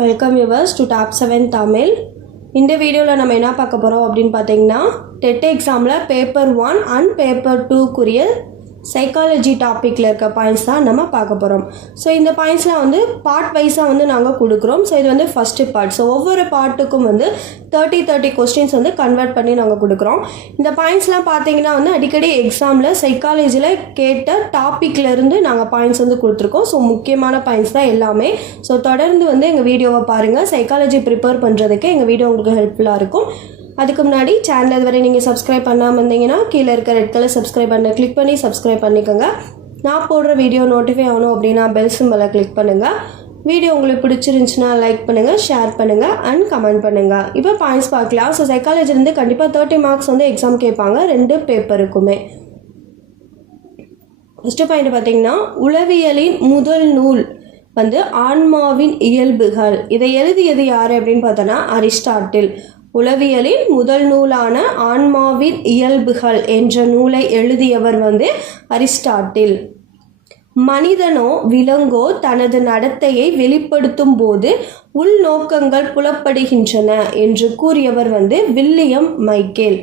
Welcome yours to top 7 Tamil. இந்த வீடியோவில் நம்ம என்ன பார்க்க போகிறோம் அப்படின்னு பார்த்தீங்கன்னா, டெட் எக்ஸாமில் பேப்பர் 1 அண்ட் பேப்பர் 2க்குரிய சைக்காலஜி டாப்பிக்கில் இருக்க பாயிண்ட்ஸ் தான் நம்ம பார்க்க போகிறோம். ஸோ இந்த பாயிண்ட்ஸ்லாம் வந்து பார்ட் வைஸாக வந்து நாங்கள் கொடுக்குறோம். ஸோ இது வந்து ஃபஸ்ட்டு பார்ட். ஸோ ஒவ்வொரு பார்ட்டுக்கும் வந்து 30 கொஸ்டின்ஸ் வந்து கன்வெர்ட் பண்ணி நாங்கள் கொடுக்குறோம். இந்த பாயிண்ட்ஸ்லாம் பார்த்தீங்கன்னா வந்து அடிக்கடி எக்ஸாமில் சைக்காலஜியில் கேட்ட டாப்பிக்லேருந்து நாங்கள் பாயிண்ட்ஸ் வந்து கொடுத்துருக்கோம். ஸோ முக்கியமான பாயிண்ட்ஸ் தான் எல்லாமே. ஸோ தொடர்ந்து வந்து எங்கள் வீடியோவை பாருங்கள். சைக்காலஜி ப்ரிப்பேர் பண்ணுறதுக்கு எங்கள் வீடியோ உங்களுக்கு ஹெல்ப்ஃபுல்லாக இருக்கும். அதுக்கு முன்னாடி சேனல் இதுவரை நீங்கள் சப்ஸ்கிரைப் பண்ணாமல் இருந்தீங்கன்னா கீழே இருக்க ரெட் கலர் சப்ஸ்கிரைப் பண்ண கிளிக் பண்ணி சப்ஸ்கிரைப் பண்ணிக்கோங்க. நான் போடுற வீடியோ நோட்டிஃபை ஆகணும் அப்படின்னா பெல் சிம்பலை கிளிக் பண்ணுங்கள். வீடியோ உங்களுக்கு பிடிச்சிருந்துச்சுன்னா லைக் பண்ணுங்கள், ஷேர் பண்ணுங்கள் அண்ட் கமெண்ட் பண்ணுங்கள். இப்போ பாயிண்ட்ஸ் பார்க்கலாம். ஸோ சைக்காலஜிலேருந்து கண்டிப்பாக 30 மார்க்ஸ் வந்து எக்ஸாம் கேட்பாங்க 2 பேப்பருக்குமே. ஃபஸ்ட்டு பாயிண்ட் பார்த்தீங்கன்னா, உளவியலின் முதல் நூல் வந்து ஆன்மாவின் இயல்புகள். இதை எழுதியது யார் அப்படின்னு பார்த்தோன்னா அரிஸ்டாட்டில். உளவியலின் முதல் நூலான ஆன்மாவின் இயல்புகள் என்ற நூலை எழுதியவர் வந்து அரிஸ்டாட்டில். மனிதனோ விலங்கோ தனது நடத்தையை வெளிப்படுத்தும் போது உள்நோக்கங்கள் புலப்படுகின்றன என்று கூறியவர் வந்து வில்லியம் மைக்கேல்.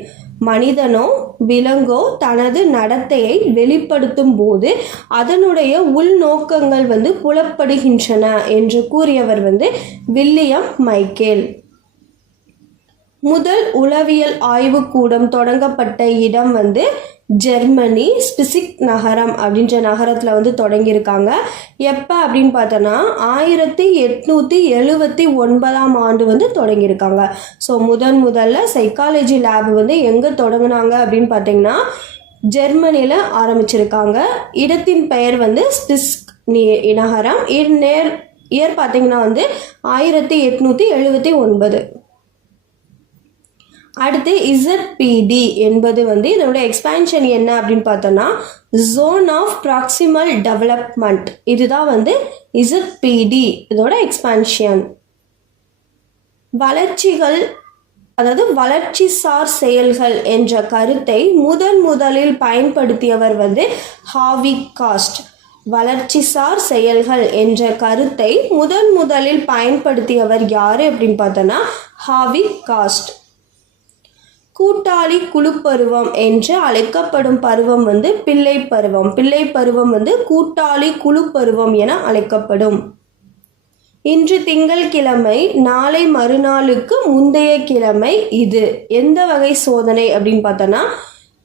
மனிதனோ விலங்கோ தனது நடத்தையை வெளிப்படுத்தும் போது அதனுடைய உள்நோக்கங்கள் வந்து புலப்படுகின்றன என்று கூறியவர் வந்து வில்லியம் மைக்கேல். முதல் உளவியல் ஆய்வுக்கூடம் தொடங்கப்பட்ட இடம் வந்து ஜெர்மனி, ஸ்பிசிக் நகரம் அப்படின்ற நகரத்தில் வந்து தொடங்கியிருக்காங்க. எப்போ அப்படின்னு பார்த்தோன்னா 1879 ஆண்டு வந்து தொடங்கியிருக்காங்க. ஸோ முதல்ல சைக்காலஜி லேப் வந்து எங்கே தொடங்கினாங்க அப்படின்னு பார்த்தீங்கன்னா ஜெர்மனியில் ஆரம்பிச்சிருக்காங்க. இடத்தின் பெயர் வந்து ஸ்பிசிக் நகரம். இயர் பார்த்தீங்கன்னா வந்து 1879. அடுத்து ZPD என்பது வந்து இதோட எக்ஸ்பேன்ஷன் என்ன அப்படின்னு பார்த்தோன்னா ஜோன் ஆஃப் ப்ராக்சிமல் டெவலப்மெண்ட். இதுதான் வந்து ZPD இதோட எக்ஸ்பேன்ஷன். வளர்ச்சிகள் அதாவது வளர்ச்சிசார் செயல்கள் என்ற கருத்தை முதலில் பயன்படுத்தியவர் வந்து ஹார்வி காஸ்ட். வளர்ச்சிசார் செயல்கள் என்ற கருத்தை முதலில் பயன்படுத்தியவர் யார் அப்படின்னு பார்த்தோன்னா ஹார்வி காஸ்ட். கூட்டாளி குழு பருவம் என்று அழைக்கப்படும் பருவம் வந்து பிள்ளை பருவம். பிள்ளை பருவம் வந்து கூட்டாளி குழு பருவம் என அழைக்கப்படும். இன்று திங்கட்கிழமை, நாளை மறுநாளுக்கு முந்தைய கிழமை. இது எந்த வகை சோதனை அப்படின்னு பார்த்தோன்னா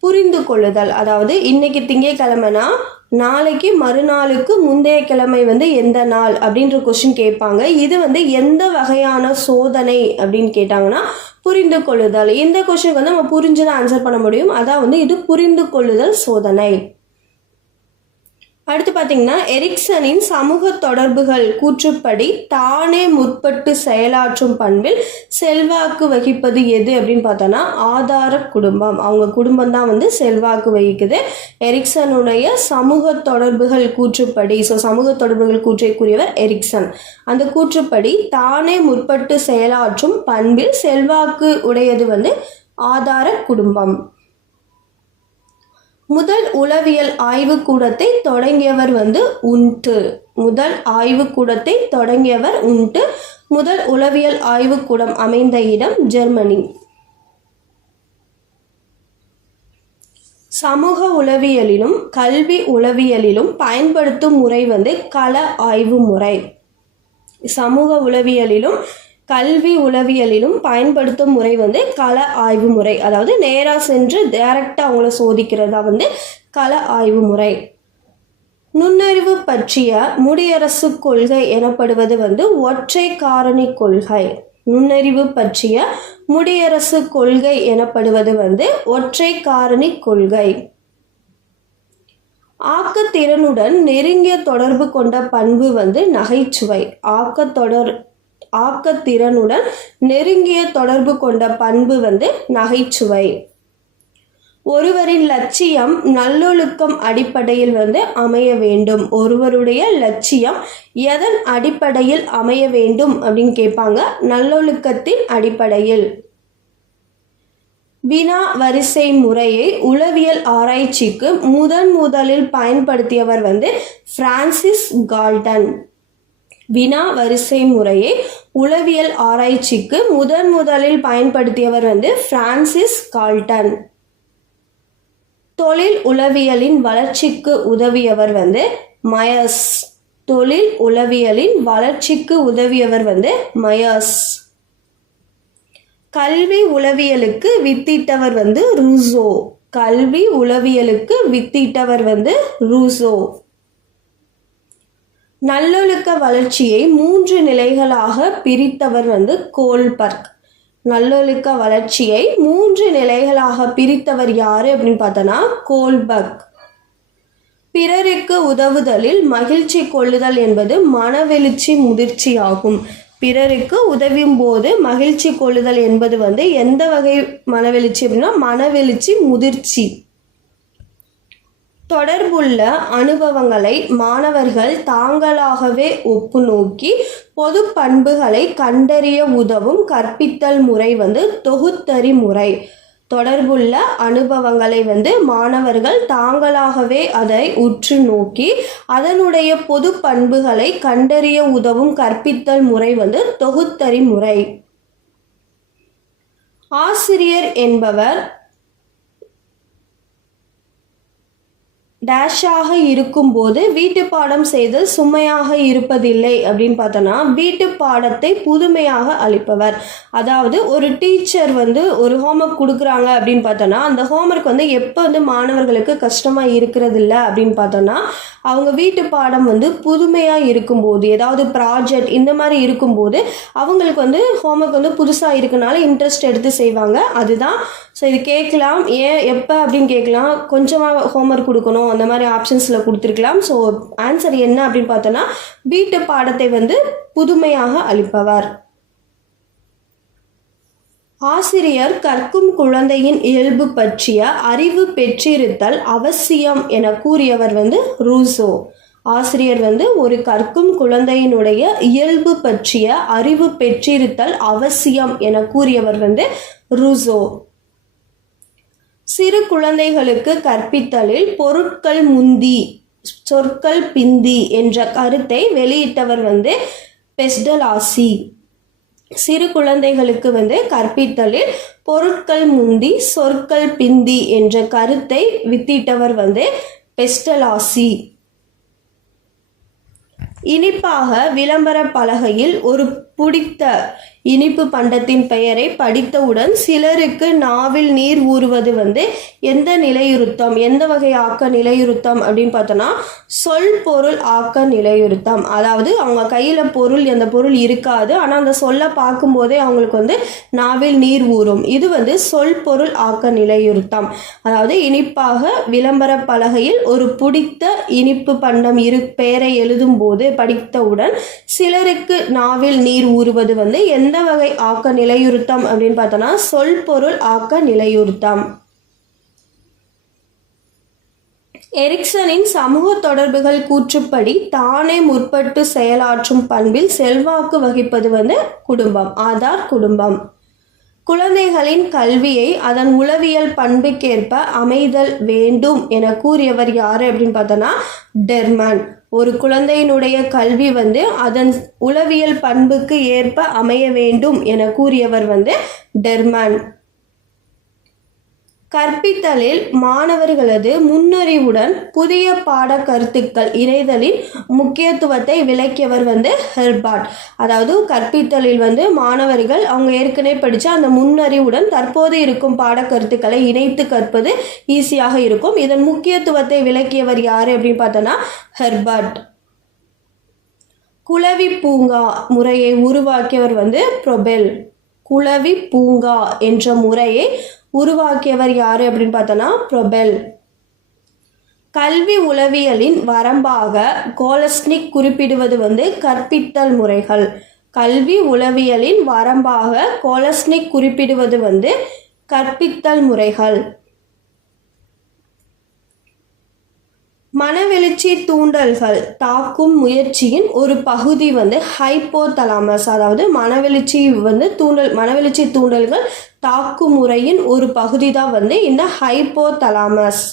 புரிந்து கொள்ளுதல். அதாவது இன்னைக்கு திங்கட்கிழமைனா நாளைக்கு மறுநாளுக்கு முந்தைய கிழமை வந்து எந்த நாள் அப்படின்ற கொஸ்டின் கேட்பாங்க. இது வந்து எந்த வகையான சோதனை அப்படின்னு கேட்டாங்கன்னா புரிந்து கொள்ளுதல். இந்த கொஸ்டினுக்கு வந்து நம்ம புரிஞ்சுதான் ஆன்சர் பண்ண முடியும். அதான் வந்து இது புரிந்து கொள்ளுதல் சோதனை. அடுத்து பார்த்தீங்கன்னா, எரிக்சனின் சமூக தொடர்புகள் கூற்றுப்படி தானே முற்பட்டு செயலாற்றும் பண்பில் செல்வாக்கு வகிப்பது எது அப்படின்னு பார்த்தோன்னா ஆதார குடும்பம். அவங்க குடும்பம் தான் வந்து செல்வாக்கு வகிக்குது. எரிக்சனுடைய சமூக தொடர்புகள் கூற்றுப்படி, ஸோ சமூக தொடர்புகள் கூற்றை கூறியவர் எரிக்சன். அந்த கூற்றுப்படி தானே முற்பட்டு செயலாற்றும் பண்பில் செல்வாக்கு உடையது வந்து ஆதார குடும்பம். முதல் உளவியல் ஆய்வுக்கூடத்தை தொடங்கியவர் வந்து உண்டு. முதல் ஆய்வுக்கூடத்தை தொடங்கியவர் உண்டு. முதல் உளவியல் ஆய்வுக்கூடம் அமைந்த இடம் ஜெர்மனி. சமூக உளவியலிலும் கல்வி உளவியலிலும் பயன்படுத்தும் முறை வந்து கள ஆய்வு முறை. சமூக உளவியலிலும் கல்வி உளவியலிலும் பயன்படுத்தும் முறை வந்து கள ஆய்வு முறை. அதாவது நேராக சென்று டைரக்டாக அவங்கள சோதிக்கிறதா வந்து கள ஆய்வு முறை. நுண்ணறிவு பற்றிய முடியரசு கொள்கை எனப்படுவது வந்து ஒற்றை காரணி கொள்கை. நுண்ணறிவு பற்றிய முடியரசு கொள்கை எனப்படுவது வந்து ஒற்றை காரணி கொள்கை. ஆக்கத்திறனுடன் நெருங்கிய தொடர்பு கொண்ட பண்பு வந்து நகைச்சுவை. ஆக்கத்திறனுடன் நெருங்கிய தொடர்பு கொண்ட பண்பு வந்து நகைச்சுவை. ஒருவரின் லட்சியம் நல்லொழுக்கம் அடிப்படையில் வந்து அமைய வேண்டும். ஒருவருடைய லட்சியம் எதன் அடிப்படையில் அமைய வேண்டும் அப்படின்னு கேட்பாங்க. நல்லொழுக்கத்தின் அடிப்படையில். வினா வரிசை முறையை உளவியல் ஆராய்ச்சிக்கு முதலில் பயன்படுத்தியவர் வந்து பிரான்சிஸ் கால்டன். வினா வரிசை முறையை உளவியல் ஆராய்ச்சிக்கு முதலில் பயன்படுத்தியவர் பிரான்சிஸ் கால்டன். தொழில் உளவியலின் வளர்ச்சிக்கு உதவியவர் மயர்ஸ். தொழில் உளவியலின் வளர்ச்சிக்கு உதவியவர் மயர்ஸ். கல்வி உளவியலுக்கு வித்திட்டவர் ரூசோ. கல்வி உளவியலுக்கு வித்திட்டவர் ரூசோ. நல்லொழுக்க வளர்ச்சியை 3 நிலைகளாக பிரித்தவர் கோல்பர்க். நல்லொழுக்க வளர்ச்சியை 3 நிலைகளாக பிரித்தவர் யாரு அப்படின்னு பார்த்தோன்னா கோல்பர்க். பிறருக்கு உதவுதலில் மகிழ்ச்சி கொள்ளுதல் என்பது மனவெழுச்சி முதிர்ச்சி ஆகும். பிறருக்கு உதவும் போது மகிழ்ச்சி கொள்ளுதல் என்பது எந்த வகை மனவெழுச்சி அப்படின்னா மனவெழுச்சி முதிர்ச்சி. தொடர்புள்ள அனுபவங்களை மாணவர்கள் தாங்களாகவே ஒப்பு நோக்கி பொது பண்புகளை கண்டறிய உதவும் கற்பித்தல் முறை தொகுத்தறி முறை. தொடர்புள்ள அனுபவங்களை மாணவர்கள் தாங்களாகவே அதை உற்று நோக்கி அதனுடைய பொது பண்புகளை கண்டறிய உதவும் கற்பித்தல் முறை தொகுத்தறி முறை. ஆசிரியர் என்பவர் டேஷாக இருக்கும்போது வீட்டு பாடம் செய்தல் சுமையாக இருப்பதில்லை அப்படின்னு பார்த்தோன்னா வீட்டு பாடத்தை புதுமையாக அளிப்பவர். அதாவது ஒரு டீச்சர் ஒரு ஹோம்ஒர்க் கொடுக்குறாங்க அப்படின்னு பார்த்தோன்னா அந்த ஹோம்ஒர்க் எப்போ மாணவர்களுக்கு கஷ்டமாக இருக்கிறதில்ல அப்படின்னு பார்த்தோன்னா அவங்க வீட்டு பாடம் புதுமையாக இருக்கும்போது, ஏதாவது ப்ராஜெக்ட் இந்த மாதிரி இருக்கும்போது அவங்களுக்கு ஹோம்ஒர்க் புதுசாக இருக்கனால இன்ட்ரெஸ்ட் எடுத்து செய்வாங்க. அதுதான். ஸோ இது கேட்கலாம், ஏன் எப்போ அப்படின்னு கேட்கலாம். கொஞ்சமாக ஹோம்ஒர்க் கொடுக்கணும் அந்த மாதிரி ஆப்ஷன்ஸில் கொடுத்துருக்கலாம். ஸோ ஆன்சர் என்ன அப்படின்னு பார்த்தோன்னா வீட்டு பாடத்தை புதுமையாக அளிப்பவர். ஆசிரியர் கற்கும் குழந்தையின் இயல்பு பற்றிய அறிவு பெற்றிருத்தல் அவசியம் என கூறியவர் ரூசோ. ஆசிரியர் ஒரு கற்கும் குழந்தையினுடைய இயல்பு பற்றிய அறிவு பெற்றிருத்தல் அவசியம் என கூறியவர் ரூசோ. சிறு குழந்தைகளுக்கு கற்பித்தலில் பொருட்கள் முந்தி சொற்கள் பிந்தி என்ற கருத்தை வெளியிட்டவர் பெஸ்டலாசி. சிறு குழந்தைகளுக்கு கற்பித்தலில் பொருட்கள் முந்தி சொற்கள் பிந்தி என்ற கருத்தை வித்திட்டவர் பெஸ்டலாசி. இனிப்பாக விளம்பர பலகையில் ஒரு பிடித்த இனிப்பு பண்டத்தின் பெயரை படித்தவுடன் சிலருக்கு நாவில் நீர் ஊறுவது எந்த நிலையுறுத்தம், எந்த வகை ஆக்க நிலையுறுத்தம் அப்படின்னு பார்த்தோன்னா சொல் பொருள் ஆக்க நிலையுறுத்தம். அதாவது அவங்க கையில் அந்த பொருள் இருக்காது, ஆனால் அந்த சொல்லை பார்க்கும்போதே அவங்களுக்கு நாவில் நீர் ஊறும். இது சொல் பொருள் ஆக்க நிலையுறுத்தம். அதாவது இனிப்பாக விளம்பர பலகையில் ஒரு பிடித்த இனிப்பு பண்டம் பெயரை எழுதும் போது படித்தவுடன் சிலருக்கு நாவில் நீர் ஊறுவது எந்த வகை ஆக்க நிலையுறுத்தம் அப்படின்னு பார்த்தோன்னா சொல் பொருள் ஆக்க நிலையுறுத்தம். எரிக்சனின் சமூக தொடர்புகள் கூற்றுப்படி தானே முற்பட்டு செயலாற்றும் பண்பில் செல்வாக்கு வகிப்பது குடும்பம். ஆதார் குடும்பம். குழந்தைகளின் கல்வியை அதன் உளவியல் பண்புக்கேற்ப அமைதல் வேண்டும் என கூறியவர் யாரு அப்படின்னு பார்த்தோன்னா டெர்மன். ஒரு குழந்தையினுடைய கல்வி அதன் உளவியல் பண்புக்கு ஏற்ப அமைய வேண்டும் என கூறியவர் டெர்மன். கற்பித்தலில் மாணவர்களது முன்னறிவுடன் புதிய பாட கருத்துக்கள் இணைதலின் முக்கியத்துவத்தை விளக்கியவர் ஹெர்பர்ட். அதாவது கற்பித்தலில் மாணவர்கள் அவங்க ஏற்கனவே படித்த அந்த முன்னறிவுடன் தற்போது இருக்கும் பாடக்கருத்துக்களை இணைத்து கற்பது ஈஸியாக இருக்கும். இதன் முக்கியத்துவத்தை விளக்கியவர் யார் அப்படின்னு பார்த்தோன்னா ஹெர்பர்ட். குளவி பூங்கா முறையை உருவாக்கியவர் ப்ரொபெல். குளவி பூங்கா என்ற முறையை உருவாக்கியவர் யாரு அப்படின்னு பார்த்தோன்னா ப்ரொபெல். கல்வி உளவியலின் வரம்பாக கோலஸ்னிக் குறிப்பிடுவது கற்பித்தல் முறைகள். கல்வி உளவியலின் வரம்பாக கோலஸ்னிக் குறிப்பிடுவது கற்பித்தல் முறைகள். மனவெழுச்சி தூண்டல்கள் தாக்கும் முயற்சியின் ஒரு பகுதி ஹைப்போதலாமஸ். அதாவது மனவெழுச்சி தூண்டல்கள் தாக்கும் முறையின் ஒரு பகுதி தான் இந்த ஹைப்போதலாமஸ்.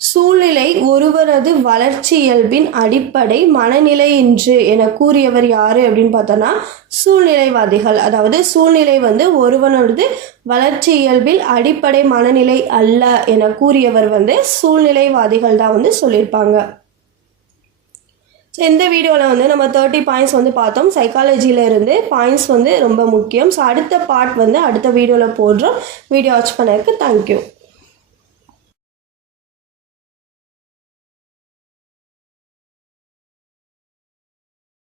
சூழ்நிலை ஒருவரது வளர்ச்சி இயல்பின் அடிப்படை மனநிலை இன்று என கூறியவர் யாரு அப்படின்னு பார்த்தோன்னா சூழ்நிலைவாதிகள். அதாவது சூழ்நிலை ஒருவனது வளர்ச்சி இயல்பில் அடிப்படை மனநிலை அல்ல என கூறியவர் சூழ்நிலைவாதிகள் தான் சொல்லியிருப்பாங்க. ஸோ இந்த வீடியோவில் நம்ம 30 பாயிண்ட்ஸ் பார்த்தோம். சைக்காலஜியில் இருந்து பாயிண்ட்ஸ் ரொம்ப முக்கியம். ஸோ அடுத்த பார்ட் அடுத்த வீடியோவில் போடுறோம். வீடியோ வாட்ச் பண்ணதுக்கு தேங்க்யூ.